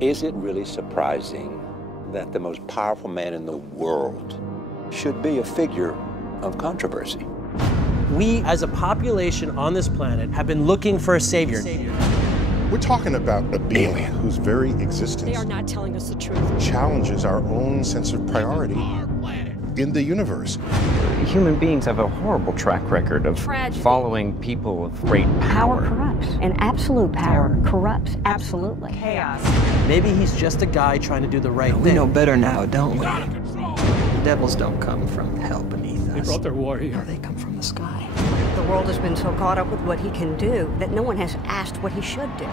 Is it really surprising that the most powerful man in the world should be a figure of controversy? We, as a population on this planet, have been looking for a savior. We're talking about a being whose very existence They are not telling us the truth. challenges our own sense of priority in the universe. Human beings have a horrible track record of following people of great power. Power corrupts, and absolute power corrupts absolutely. Chaos. Maybe he's just a guy trying to do the right thing. We know better now, don't we? The devils don't come from hell beneath us. They brought their warrior. No, they come from the sky. The world has been so caught up with what he can do that no one has asked what he should do.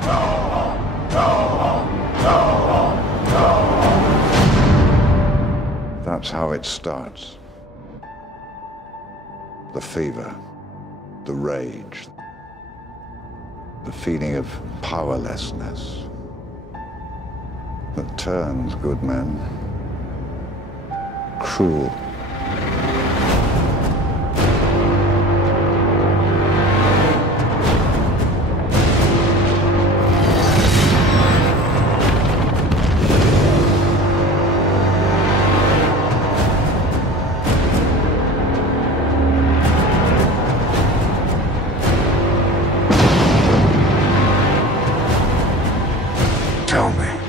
That's how it starts. The fever, the rage, the feeling of powerlessness that turns good men cruel. Tell me.